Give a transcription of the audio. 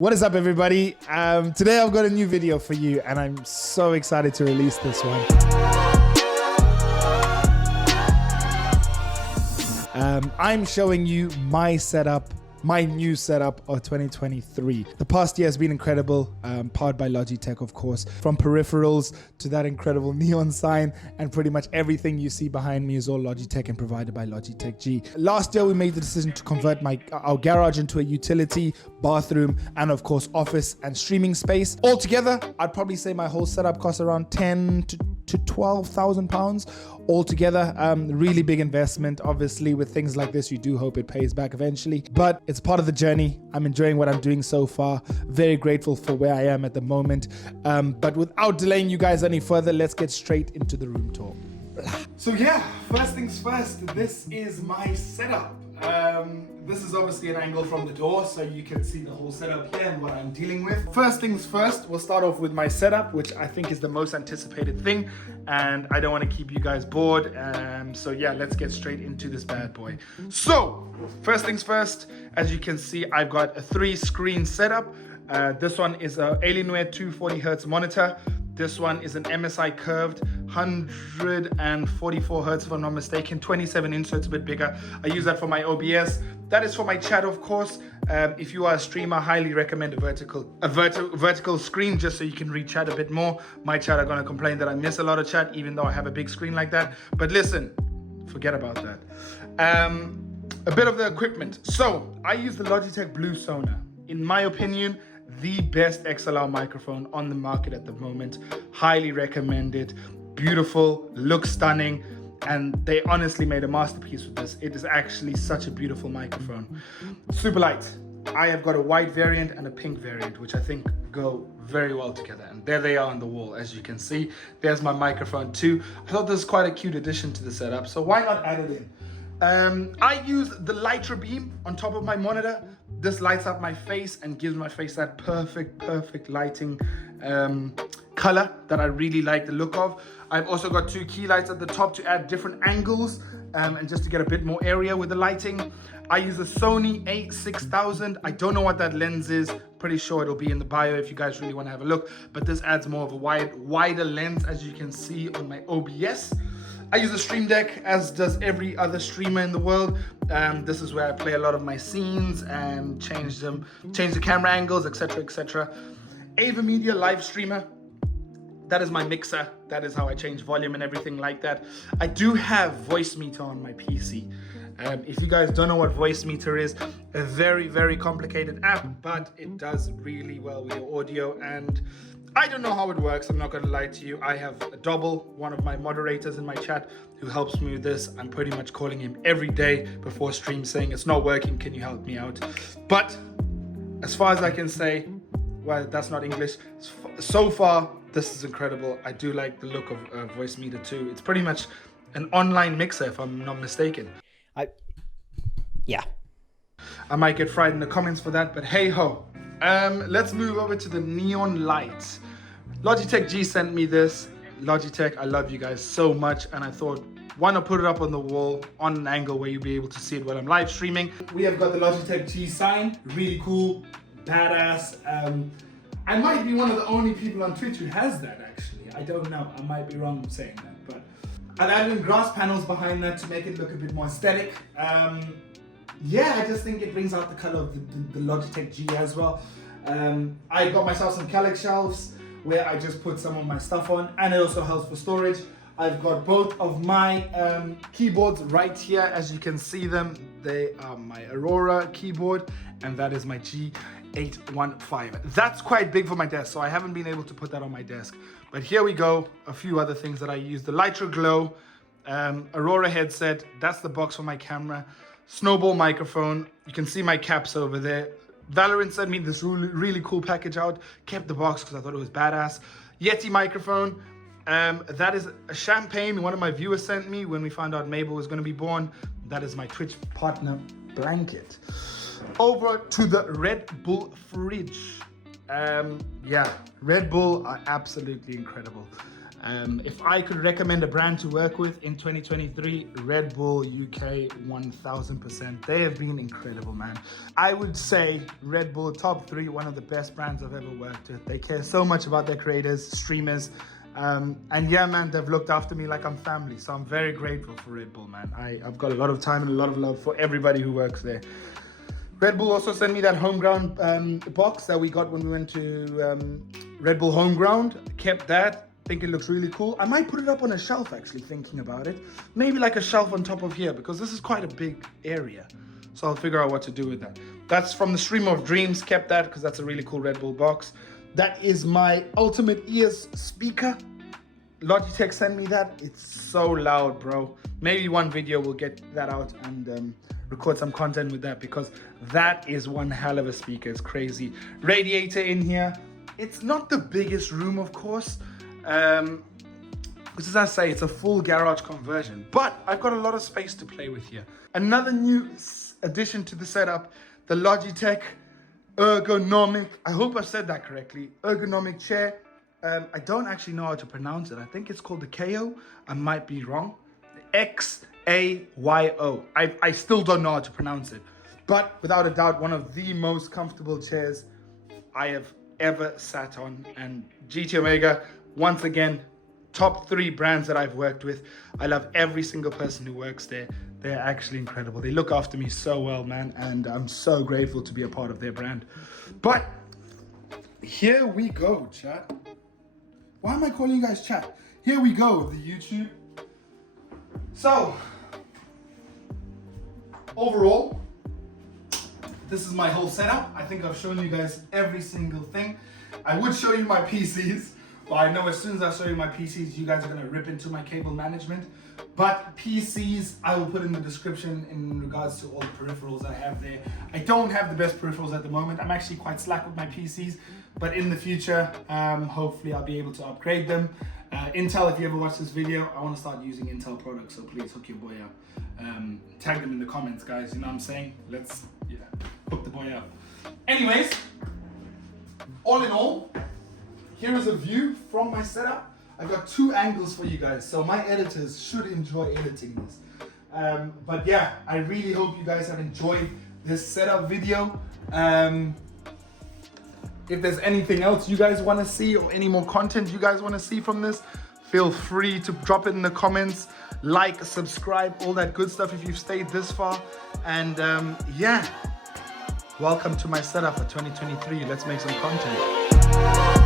What is up, everybody? Today I've got a new video for you and I'm so excited to release this one. I'm showing you my setup, my new setup of 2023. The past year has been incredible, powered by Logitech, of course, from peripherals to that incredible neon sign, and pretty much everything you see behind me is all Logitech and provided by Logitech G. Last year, we made the decision to convert our garage into a utility, bathroom, and of course, office and streaming space. Altogether, I'd probably say my whole setup costs around 10 to 12,000 pounds altogether. Really big investment. Obviously, with things like this, you do hope it pays back eventually, but it's part of the journey. I'm enjoying what I'm doing so far. Very grateful for where I am at the moment. But without delaying you guys any further, let's get straight into the room tour. So yeah, first things first, this is my setup. This is obviously an angle from the door, so you can see the whole setup here and what I'm dealing with. First things first, we'll start off with my setup, which I think is the most anticipated thing, and I don't want to keep you guys bored. So yeah, let's get straight into this bad boy. So first things first, as you can see, I've got a 3-screen setup. This one is an Alienware 240 Hz monitor. This one is an MSI curved 144 Hz if I'm not mistaken, 27 inch, so it's a bit bigger. I use that for my OBS. That is for my chat, of course. If you are a streamer, highly recommend a vertical screen just so you can read chat a bit more. My chat are gonna complain that I miss a lot of chat even though I have a big screen like that. But listen, forget about that. A bit of the equipment. So I use the Logitech Blue Sonar. In my opinion, the best XLR microphone on the market at the moment. Highly recommended. Beautiful, looks stunning, and they honestly made a masterpiece with this. It is actually such a beautiful microphone. Super light. I have got a white variant and a pink variant, which I think go very well together. And there they are on the wall, as you can see. There's my microphone too. I thought this is quite a cute addition to the setup, so why not add it in? I use the Lighter Beam on top of my monitor. This lights up my face and gives my face that perfect lighting color that I really like the look of. I've also got 2 key lights at the top to add different angles and just to get a bit more area with the lighting. I use the Sony a6000. I don't know what that lens is. Pretty sure it'll be in the bio if you guys really want to have a look. But this adds more of a wider lens, as you can see on my OBS. I use a Stream Deck, as does every other streamer in the world. This is where I play a lot of my scenes and change the camera angles, etc, etc. AVerMedia Live Streamer. That is my mixer. That is how I change volume and everything like that. I do have Voicemeeter on my PC. If you guys don't know what Voicemeeter is, a very complicated app, but it does really well with your audio, and I don't know how it works, I'm not gonna lie to you. I have a Double, one of my moderators in my chat, who helps me with this. I'm pretty much calling him every day before stream saying, it's not working, can you help me out? But as far as I can say, well, that's not English. So far, this is incredible. I do like the look of Voicemeeter too. It's pretty much an online mixer, if I'm not mistaken. Yeah. I might get fried in the comments for that, but hey ho. Let's move over to the neon lights. Logitech G sent me this. Logitech, I love you guys so much, and I thought, why not put it up on the wall on an angle where you'll be able to see it while I'm live streaming. We have got the Logitech G sign, really cool, badass. I might be one of the only people on Twitch who has that, actually. I don't know, I might be wrong in saying that, but I've added in grass panels behind that to make it look a bit more aesthetic. Yeah, I just think it brings out the color of the Logitech G as well. I got myself some Kallax shelves where I just put some of my stuff on, and it also helps for storage. I've got both of my keyboards right here, as you can see them. They are my Aurora keyboard, and that is my G815. That's quite big for my desk, so I haven't been able to put that on my desk. But here we go, a few other things that I use. The Lighter Glow, Aurora headset, that's the box for my camera. Snowball microphone, you can see my caps over there. Valorant sent me this really cool package out, kept the box because I thought it was badass. Yeti microphone, that is a champagne one of my viewers sent me when we found out Mabel was going to be born. That is my Twitch partner blanket. Over to the RedBull Fridge. Yeah, Red Bull are absolutely incredible. If I could recommend a brand to work with in 2023, RedBull UK 1000%. They have been incredible, man. I would say RedBull top 3, one of the best brands I've ever worked with. They care so much about their creators, streamers, and yeah, man, they've looked after me like I'm family. So I'm very grateful for RedBull, man. I've got a lot of time and a lot of love for everybody who works there. RedBull also sent me that homeground box that we got when we went to RedBull Homeground. Kept that. Think it looks really cool. I might put it up on a shelf, actually, thinking about it. Maybe like a shelf on top of here, because this is quite a big area. So I'll figure out what to do with that. That's from the Stream of Dreams. Kept that because that's a really cool RedBull box. That is my ultimate ears speaker. Logitech sent me that. It's so loud, bro. Maybe one video we'll get that out and record some content with that, because that is one hell of a speaker. It's crazy. Radiator in here. It's not the biggest room, of course. As I say, it's a full garage conversion, but I've got a lot of space to play with here. Another new addition to the setup, the Logitech ergonomic, I hope I said that correctly, ergonomic chair. I don't actually know how to pronounce it. I think it's called the KO. I might be wrong. XAYO. I still don't know how to pronounce it, but without a doubt, one of the most comfortable chairs I have ever sat on. And GTOmega, once again, top 3 brands that I've worked with. I love every single person who works there. They're actually incredible. They look after me so well, man, and I'm so grateful to be a part of their brand. But here we go, chat. Why am I calling you guys chat? Here we go, the YouTube. So, overall, this is my whole setup. I think I've shown you guys every single thing. I would show you my PCs, but I know as soon as I show you my PCs, you guys are gonna rip into my cable management. But PCs, I will put in the description in regards to all the peripherals I have there. I don't have the best peripherals at the moment. I'm actually quite slack with my PCs, but in the future, hopefully I'll be able to upgrade them. Intel, if you ever watch this video, I want to start using Intel products, so please hook your boy up. Tag them in the comments, guys, you know what I'm saying? Let's hook the boy up. Anyways, all in all, here is a view from my setup. I got 2 angles for you guys, so my editors should enjoy editing this. But yeah, I really hope you guys have enjoyed this setup video. If there's anything else you guys want to see or any more content you guys want to see from this, feel free to drop it in the comments. Like, subscribe, all that good stuff if you've stayed this far. And yeah, welcome to my setup for 2023. Let's make some content.